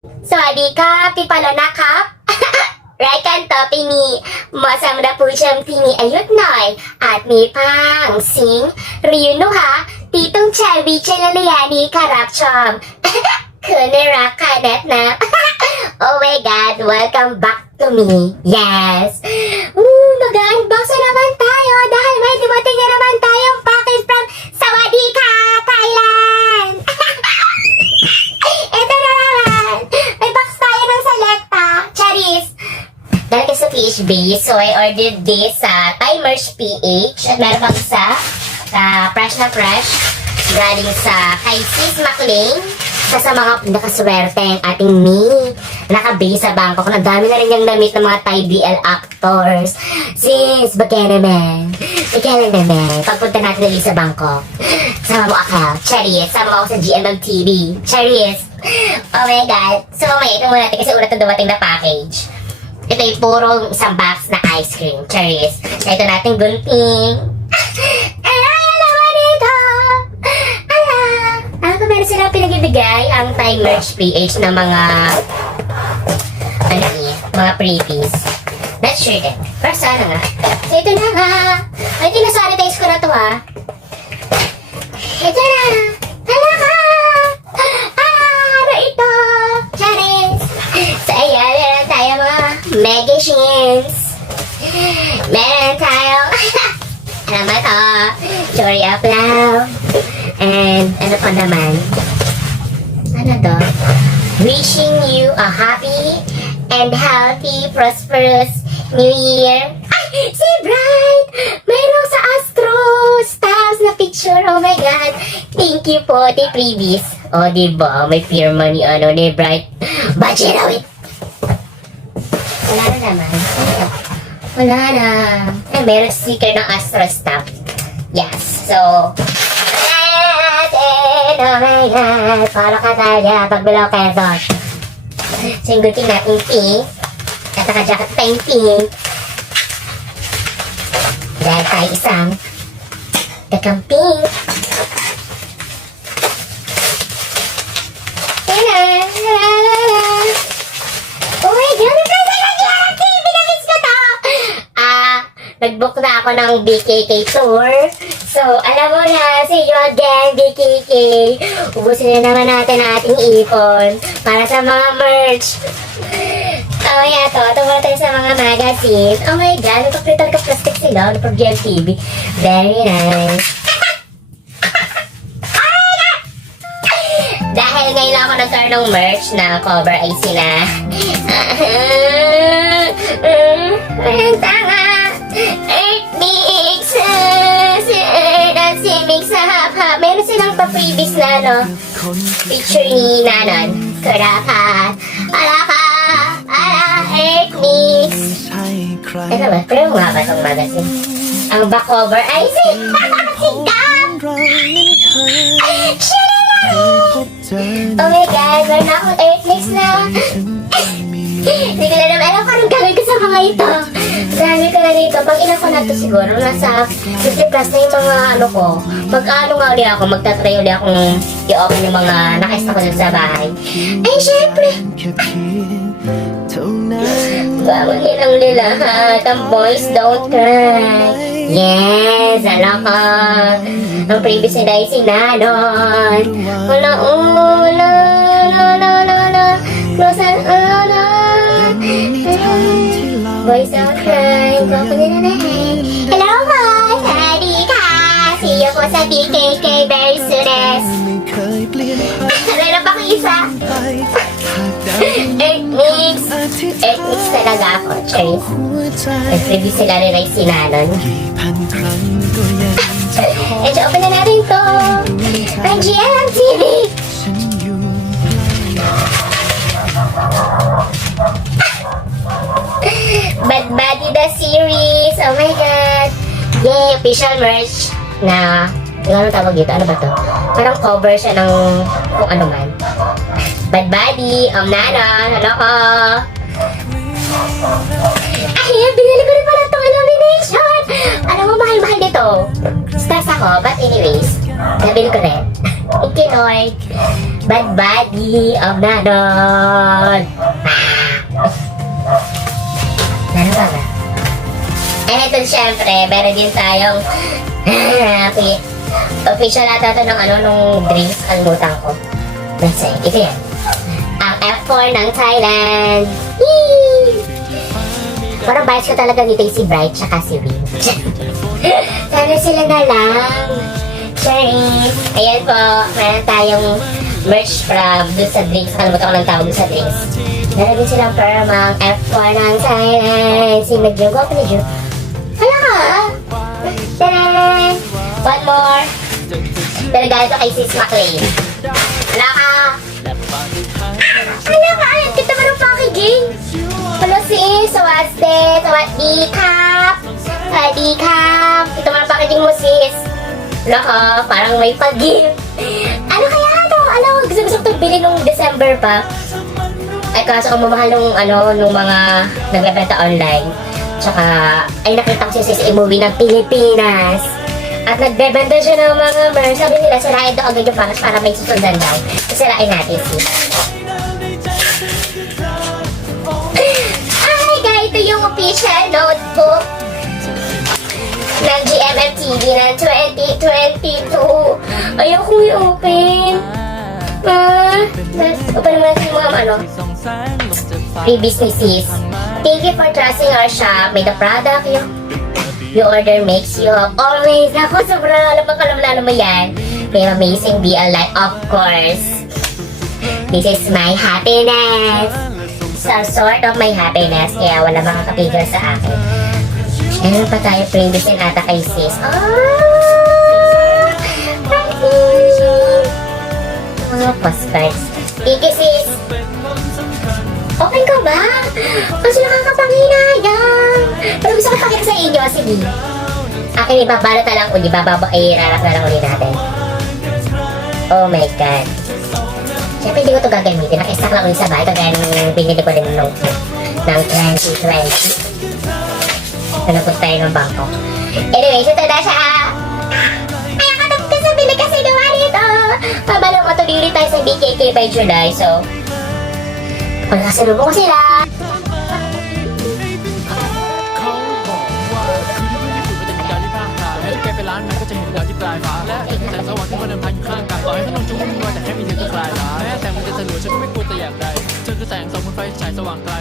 สวัสดีครับพี่ปาโลนะครับรายการต่อไปนี้เหมาะสำหรับผู้ชมที่มีอายุหน่อยอาจมีพางสิงหรือนะคะที่ต้องใช้วิจารณญาณในการรับชม คือในรักค่ะแนทนะ Oh my god, welcome back to me. Yes. Mag-unbox na naman tayo dahil may dumating na naman tayong package from Sawadika, Thailand. Ito na naman. May box tayo ng Selecta. Charis. Dahil kasi sa PHB, so I ordered this sa Thai Merch PH. At meron pang isa fresh na fresh. Galing sa kay Sis McLean. Sa mga nakaswerte ang ating me. Nakabase sa Bangkok. Nagdami na rin yung damit ng mga Thai BL actors. Sis, bagay naman. Bagay naman. Pagpunta natin ulit sa Bangkok. Sama mo ako. Charis. Sama mo ako sa GMM TV. Charis. Oh my God. So, may ito muna natin kasi una ito dumating na package. Ito yung purong isang box na ice cream. Charis. So, ito natin gunting. Meron silang pinag-ibigay ang Thai Merch PH na mga mga pretties. Not sure din. Pero sana nga. So, ito na nga. Ay, tinasanitize ko na to ha. Ito na. Hala ka. Ano ito? Charis. So, ayan. Meron tayo mga magazines. Meron tayo alam mo ito? Story of love. And ano pa naman? Ano to? Wishing you a happy and healthy, prosperous New Year. Ay! Si Bright! Mayroon sa Astro Stars na picture. Oh my God! Thank you po, the previous. O, oh, diba? May firma ni ni Bright. Budget na, wait! Wala na naman. Wala na. Ay, meron sticker ng Astro Stop. Yes. So, oh my God, para ka tayo pag below pesos. So, yung gunting natin pink. At naka-jacket tayong pink. Dahil tayo isang dakang pink. Oh my God, may present na GRT! Binamiss ko to! Nag-book na ako ng BKK tour. So, alam mo na, see you again, BKK. Ubusin na naman natin ang ating ipon para sa mga merch. Oh, yeah, ito muna tayo sa mga magazine. Oh my God, nagpaprital ka plastic sila. Nagpag-GM TV. Very nice. Oh my God! Dahil ngayon lang ako nagkaroon ng merch na cover ay sila. Ang tanga! Earth Mix! Meron silang pa-previous na picture ni Nanon. Kurakat, alaka, Earth Mix. Ano ba? Pero nga ba itong magazine? Ang back cover ay si Gam! Oh my God, meron na akong Earth Mix na. Hindi ko na naman alam kung anong gagawin ko sa mga ito. Dami ko na dito. Pag ilan ko na ito siguro, nasa 50 plus na yung mga ano ko. Pag ano nga ulit ako, magtatry ulit akong i-open yung mga nakista ko sa bahay. Ay, syempre! Bangon nilang lilahat. Ang boys don't cry. Yes, alam ko. Ang previous nila ay si Nanon. Wala, close and boys don't cry. Hello, boys! Ready ka? See you po sa BKK very soon. Meron pa kayo isa? Earth Mix talaga ako, Charis. Nag-review sila rin ay si Nanon. And so, open na natin to. Ang GMM TV. Bad Buddy the series. Oh my God. Yay, official merch na ano tawag dito? Ano ba to? Parang cover siya ng kung ano man. Bad Buddy, Nanon, hello ko. Ay, binili ko rin pala itong illumination. Alam mo, mahal-mahal dito. Stress ako, but anyways, nabili ko rin. Okay, Lord. Bad Buddy of Nadon. Ano ba ba? And ito syempre, meron din tayong official ata ito ng nung drinks. Kalimutan ko. Ito yan. Ang F4 ng Thailand. Yee! Parang bias ko talaga dito yung si Bright tsaka si Win. Sana sila na lang. Charis. Ayan po, meron tayong merch from dun sa drinks. Kalimutan ko ng tawag dun sa drinks. Meron din silang permang F4 ng Thailand. Sinagyo ko, pinagyo. Hala ka! Taran! One more. Pero galing to kay Sis McLean. Hala ka! Hala ka! Kita mo ng packaging. Hello sis! Sawaste! Sawadee kap! Sawadee kap! Kita mo ng packaging mo sis. Hala ka! Parang may pag-gift. Ano kaya ito? Alam ko, gusto ko itong bilhin nung December pa. Ay kaso ang mamahal nung mga nagbebenta online. Tsaka, ay nakita ko siya sa movie ng Pilipinas. At nagbebenta siya ng mga merch. Sabi nila, sirain daw agad yung package para may susundan daw. Sirain natin sis. Ay, guys, ito yung official notebook ng GMMTV ng 2022. Ayaw kong i-open. Open naman sa mga free businesses. Thank you for trusting our shop. May the product you order makes you always. Ako, sobrang alam mo yan. May amazing BL life, of course. This is my happiness. Some sort of my happiness. Kaya wala makakapigil sa akin. Ano pa tayo? Prindusin ata kay sis. Mga postcards. Thank you sis. Open ka ba? Kasi nakakapanginayang. Pero gusto ko pakita sa inyo. Sige. Akin ibabalot na lang uli. Irarap na lang uli natin. Oh my God. Siyempre hindi ko ito gagamitin. Naka-stack lang uli sa bahay. Kagaya nung binili ko din ng notebook ng 2020. Nalapot tayo ng bangko. Anyway, ito na siya. Kaya katap ka sa bili kasi gawa nito. Pabalong matuloy tayo sa BKK by July. So, pagkasalubong ko sila.แต่มันจะสลัวฉันก็ไม่กลัวแต่อย่างใดเธอคือแสงส่องบนไฟฉายสว่างไกล